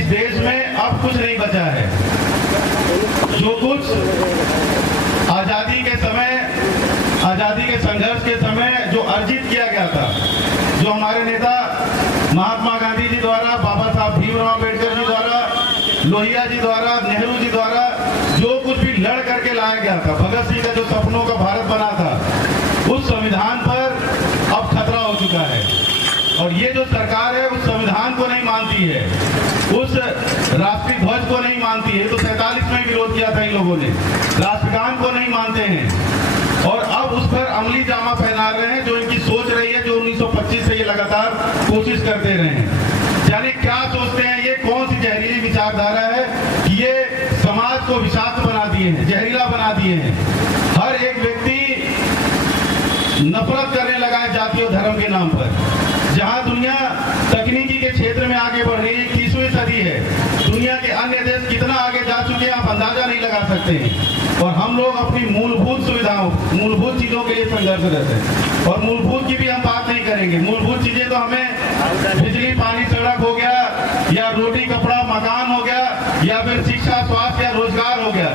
इस देश में अब कुछ नहीं बचा है। जो कुछ आजादी के समय, आजादी के संघर्ष के समय जो अर्जित किया गया था, जो हमारे नेता महात्मा गांधी जी द्वारा, बाबा साहब भीमराव अम्बेडकर जी द्वारा, लोहिया जी द्वारा, नेहरू जी द्वारा जो कुछ भी लड़ करके लाया गया था, भगत सिंह का जो सपनों का भारत बना था, उस संविधान पर अब खतरा हो चुका है। और ये जो सरकार है उस संविधान को नहीं मानती है, उस राष्ट्रीय ध्वज को नहीं मानती है। तो 47 में विरोध किया था इन लोगों ने, राष्ट्रगान को नहीं मानते हैं और अब उस पर अमली जामा पहना रहे हैं। जो इनकी सोच रही है, जो 1925 से ये लगातार कोशिश करते रहे हैं। यानी क्या सोचते हैं ये, कौन सी जहरीली विचारधारा है कि ये समाज को विषाक्त बना दिए हैं, जहरीला बना दिए हैं। हर एक व्यक्ति नफरत करने लगा है जाति और धर्म के नाम पर। जहां दुनिया तकनीकी के क्षेत्र में आगे बढ़ रही है, 21वीं सदी है, दुनिया के अन्य देश कितना आगे जा चुके हैं आप अंदाजा नहीं लगा सकते हैं। और हम लोग अपनी मूलभूत सुविधाओं, मूलभूत चीजों के लिए संघर्षरत हैं। और मूलभूत की भी हम बात नहीं करेंगे। मूलभूत चीजें तो हमें बिजली, पानी, सड़क हो गया, या रोटी, कपड़ा, मकान हो गया, या फिर शिक्षा, स्वास्थ्य या रोजगार हो गया,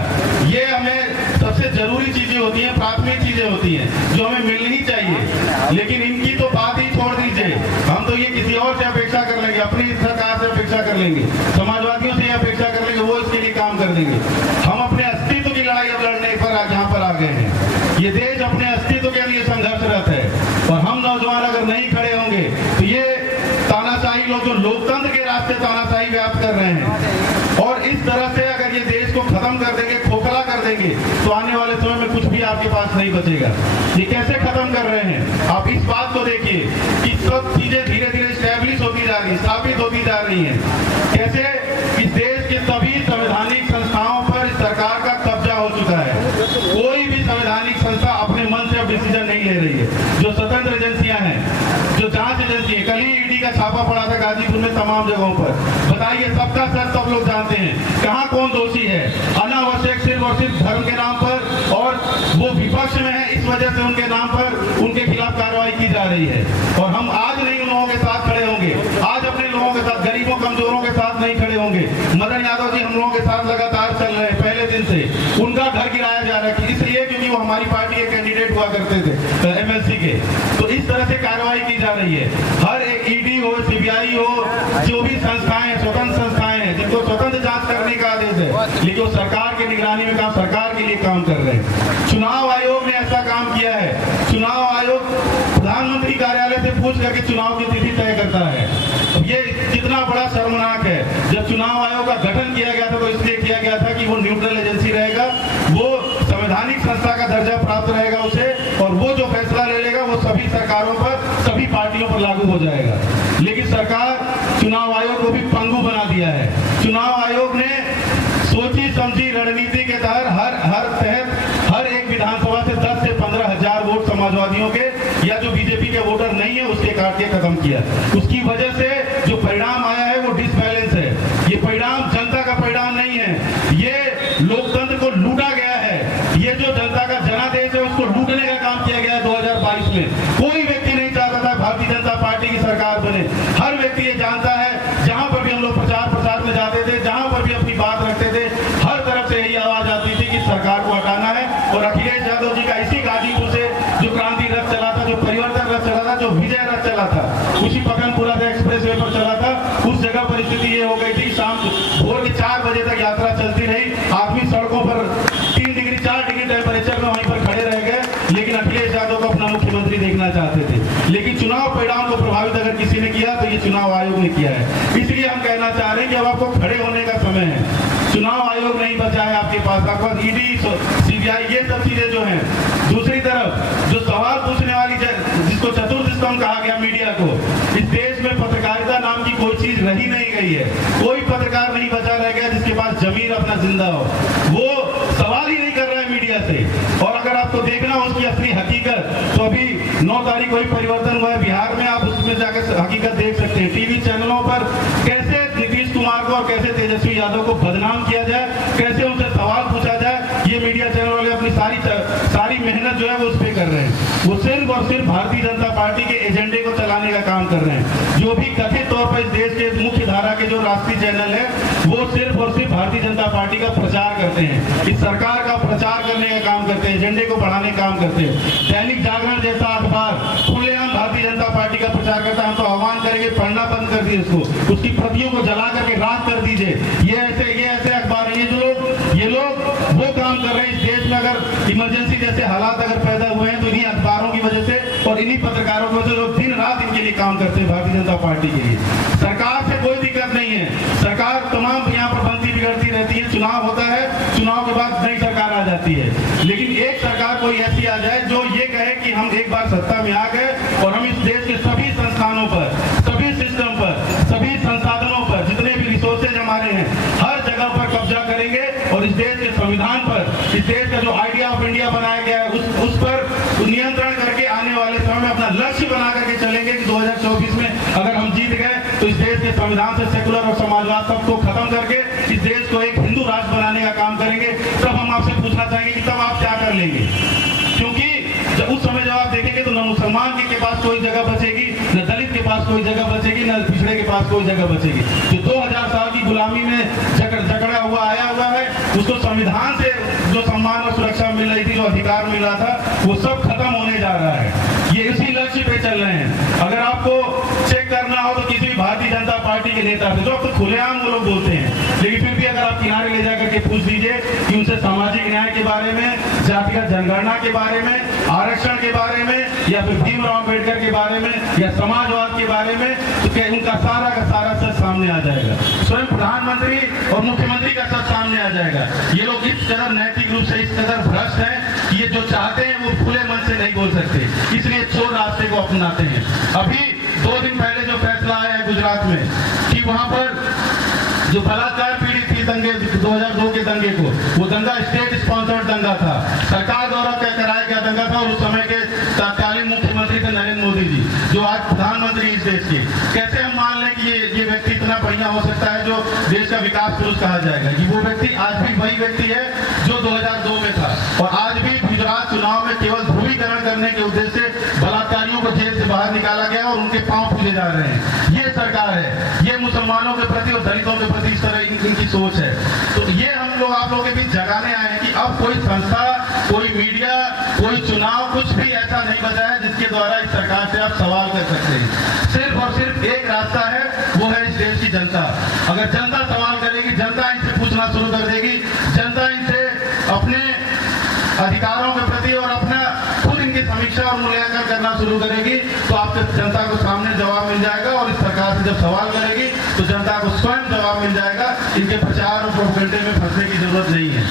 ये हमें सबसे जरूरी चीजें होती हैं, प्राथमिक चीजें होती हैं जो हमें मिलनी चाहिए। लेकिन इनकी तो बात ही छोड़ दीजिए, हम तो ये किसी और से अपेक्षा कर लेंगे, अपनी सरकार से अपेक्षा कर लेंगे, समाजवादियों से अपेक्षा कर लेंगे, वो इसके लिए काम कर देंगे। हम अपने अस्तित्व की लड़ाई अब लड़ने पर यहाँ पर आ गए हैं। ये देश अपने अस्तित्व के लिए संघर्षरत है और हम नौजवान अगर नहीं खड़े होंगे तो ये तानाशाही लोग जो लोकतंत्र के रास्ते तानाशाही व्याप्त कर रहे हैं, और इस तरह से अगर ये देश को खत्म कर देंगे, खोखला कर देंगे, तो आने वाले समय में कुछ भी आपके पास नहीं बचेगा। ये कैसे खत्म कर रहे हैं आप इस बात को देखिए कि सब चीजें धीरे धीरे स्टैब्लिश होती जा रही, स्थापित होती जा रही है। कैसे इस देश के सभी संवैधानिक संस्थाओं पर सरकार का कब्जा हो चुका है। कोई भी संवैधानिक संस्था अपने मन से अब डिसीजन नहीं ले रही है। जो स्वतंत्र एजेंसियां हैं, जो जांच एजेंसी है, कल ही ईडी का छापा पड़ा था गाजीपुर में तमाम जगहों पर। बताइए, सबका सच सब लोग जानते हैं कहाँ कौन दोषी है। अनावश्यक सिर्फ और सिर्फ धर्म के नाम पर, और वो विपक्ष में है इस वजह से उनके नाम पर उनके खिलाफ कार्रवाई की जा रही है। और हम आज नहीं उन लोगों के साथ खड़े होंगे, आज अपने लोगों के साथ, गरीबों कमजोरों के साथ नहीं खड़े होंगे। मदन यादव जी हम लोगों के साथ लगातार चल रहे हैं पहले दिन से। उनका घर गिराया जा रहा है इसलिए क्योंकि वो हमारी पार्टी के कैंडिडेट हुआ करते थे एमएलसी के। तो इस तरह से कार्रवाई की जा रही है। हर एक ईडी हो, सीबीआई हो, जो भी संस्थाएं, स्वतंत्र संस्थाएं हैं जिनको स्वतंत्र जांच करने का आदेश है, लेकिन वो सरकार की निगरानी में काम, सरकार के लिए काम कर रहे हैं। चुनाव आयोग ने ऐसा काम किया है। चुनाव आयोग प्रधानमंत्री कार्यालय से पूछ करके चुनाव की तिथि तय करता है। ये कितना बड़ा शर्मनाक है। जब चुनाव आयोग का गठन किया गया था तो इसलिए किया गया था कि वो न्यूट्रल एजेंसी रहेगा, वो संवैधानिक संस्था का दर्जा प्राप्त रहेगा उसे, और वो जो फैसला ले लेगा वो सभी सरकारों पर, सभी पार्टियों पर लागू हो जाएगा। लेकिन सरकार चुनाव आयोग को भी पंगु बना दिया है। चुनाव आयोग ने सोची समझी रणनीति के तहत हर एक विधानसभा से 10 से 15 हजार वोट समाजवादियों के या जो बीजेपी के वोटर नहीं है उसके काट के खत्म किया। उसकी वजह से जो परिणाम आया है वो डिसबैलेंस है। ये परिणाम जनता का परिणाम नहीं है, ये लोकतंत्र को लूटा गया है। ये जो जनता का जनादेश है उसको लूटने का काम किया गया है 2022 में। कोई व्यक्ति नहीं चाहता था भारतीय जनता पार्टी की सरकार बने। हर व्यक्ति ये जानता है, जहां पर भी हम लोग प्रचार प्रसार में जाते थे, जहां पर भी अपनी बात रखते थे, हर तरफ से यही आवाज आती थी कि सरकार को हटाना है। और अखिलेश यादव जी का इसी गाजीपुर से जो क्रांति रथ चला था, जो परिवर्तन रथ चला था, जो विजय रथ चला था, उसी पकनपुरा से एक्सप्रेस वे पर चला था। उस जगह परिस्थिति ये हो गई थी, शाम भोर के 4 बजे तक यात्रा चलती रही। आदमी सड़कों पर 3 डिग्री 4 डिग्री टेम्परेचर में वहीं पर खड़े रह गए, लेकिन अखिलेश यादव को अपना मुख्यमंत्री देखना चाहते थे। लेकिन चुनाव परिणाम को प्रभावित अगर किसी ने किया तो ये चुनाव आयोग ने किया है। इसलिए हम कहना चाह रहे हैं कि अब आपको खड़े होने का समय है। चुनाव आयोग नहीं बचा है आपके पास, आपके पास ईडी, सीबीआई, ये सब चीजें जो हैं। दूसरी तरफ जो सवाल पूछने वाली, जिसको चतुर्थ स्तंभ कहा गया मीडिया को, इस देश में पत्रकारिता नाम की कोई चीज रही नहीं गई है। कोई पत्रकार नहीं बचा रह गया जिसके पास जमीन अपना जिंदा हो। वो सवाल ही नहीं कर रहा है मीडिया से। और अगर आपको देखना हो उसकी असली हकीकत, तो अभी 9 तारीख को ही परिवर्तन हुआ है बिहार में, आप उसमें जाकर हकीकत देख सकते हैं। टीवी चैनलों पर कैसे नीतीश कुमार को और कैसे तेजस्वी यादव को बदनाम किया जाए, कैसे उनसे सवाल पूछा जाए, ये मीडिया चैनल वाले अपनी सारी मेहनत जो है वो उस पर कर रहे हैं। वो सिर्फ और सिर्फ भारतीय जनता पार्टी के एजेंडे को चलाने का काम कर रहे हैं। जो भी कथित तौर तौर पर इस देश के मुख्य धारा के जो राष्ट्रीय चैनल है वो सिर्फ और सिर्फ भारतीय जनता पार्टी का प्रचार करते हैं, इस सरकार का प्रचार करने का काम करते हैं, एजेंडे को बढ़ाने का काम करते हैं। दैनिक जागरण जैसा अखबार खुलेआम भारतीय जनता पार्टी का प्रचार करता है। हम तो आह्वान करेंगे पढ़ना बंद कर दीजिए उसको, उसकी प्रतियों को जला करके राख कर दीजिए। ये ऐसे अखबार है, ये लोग वो काम कर रहे हैं। इस देश में अगर इमरजेंसी जैसे हालात अगर पैदा हुए हैं तो इन्हीं अखबारों की वजह से और इन्हीं पत्रकारों की वजह से लोग दिन रात इनके लिए काम करते हैं, भारतीय जनता पार्टी के लिए। सरकार से कोई दिक्कत नहीं है, सरकार तमाम यहाँ पर बनती बिगड़ती रहती है, चुनाव होता है, चुनाव के बाद नई सरकार आ जाती है, लेकिन एक सरकार कोई ऐसी आ जाए जो ये कहे कि हम एक बार सत्ता में आ गए और हम इस देश के सभी संस्थानों पर, सभी सिस्टम पर, सभी संसाधनों पर, जितने भी रिसोर्सेज हमारे हैं, हर जगह पर कब्जा करेंगे और इस देश के संविधान पर, इस देश का जो आइडिया ऑफ इंडिया बनाया गया है उस पर नियंत्रण करके आने वाले समय में अपना लक्ष्य बना करके चलेंगे कि 2024 में अगर हम जीत गए तो इस देश के संविधान से सेकुलर और समाजवाद सबको खत्म करके इस देश को एक हिंदू राष्ट्र बनाने का काम करेंगे। तब हम आपसे पूछना चाहेंगे कि तब आप क्या कर लेंगे, क्योंकि जब उस समय जब आप देखेंगे तो न मुसलमान के पास कोई जगह बचेगी, न दलित के पास कोई जगह बचेगी, न पिछड़े के पास कोई जगह बचेगी। जो 2000 साल की गुलामी में झगड़ा हुआ आया हुआ है, उसको संविधान से जो सम्मान और सुरक्षा मिल रही थी, जो अधिकार मिल रहा था, वो सब खत्म होने जा रहा है। ये इसी लक्ष्य पे चल रहे हैं। अगर आपको चेक करना हो तो किसी भी भारतीय जनता पार्टी के नेता से, जो अब तो खुलेआम वो लोग बोलते हैं, लेकिन फिर भी अगर आप किनारे ले जाकर के पूछ लीजिए कि उनसे सामाजिक न्याय के बारे में, जातिगत जनगणना के बारे में, आरक्षण के बारे में, या फिर भीमराव अम्बेडकर के बारे में, या समाजवाद के बारे में, तो क्या उनका सारा का सारा सच सामने आ जाएगा। स्वयं प्रधानमंत्री और मुख्यमंत्री का सच सामने आ जाएगा। ये लोग इस कदर नैतिक रूप से इस कदर भ्रष्ट है कि ये जो चाहते हैं वो खुले मन से नहीं बोल सकते, इसलिए चोर रास्ते को अपनाते हैं। अभी 2 दिन पहले जो फैसला आया है गुजरात में कि वहां पर जो बलात्कार पीड़ित थी दंगे 2002 के दंगे को, वो दंगा स्टेट स्पॉन्सर्ड दंगा था, सरकार द्वारा कराया गया दंगा था, और उस समय के तत्कालीन मुख्यमंत्री थे नरेंद्र मोदी जी, जो आज प्रधानमंत्री इस देश के। कैसे हम मान लें कि ये व्यक्ति इतना बढ़िया हो सकता है जो देश का विकास पुरुष कहा जाएगा? कि वो व्यक्ति आज भी वही व्यक्ति है जो 2002 में था, और आज भी गुजरात चुनाव में केवल ध्रुवीकरण करने के उद्देश्य से बलात्कारियों को जेल से बाहर निकाला गया और उनके पांव पूजे जा रहे हैं। ये सरकार है, ये मुसलमानों के प्रति और दलितों के प्रति इस तरह इनकी सोच है। तो ये हम लोग आप लोगों के बीच जगाने आए हैं कि अब कोई संस्था, कोई मीडिया, कोई चुनाव, कुछ भी ऐसा नहीं बचा है जिसके द्वारा इस सरकार से आप सवाल कर सकते हैं। सिर्फ और सिर्फ एक रास्ता है, वो है इस देश की जनता। अगर जनता सवाल करेगी, जनता इनसे पूछना शुरू कर देगी, जनता इनसे अपने अधिकारों के प्रति और अपना खुद इनकी समीक्षा और मूल्यांकन करना शुरू करेगी, तो आपसे जनता को सामने जवाब मिल जाएगा। और इस सरकार से जब सवाल करेगी तो जनता को स्वयं जवाब मिल जाएगा। इनके प्रचार और प्रोपेगेंडे में फंसने की जरूरत नहीं है।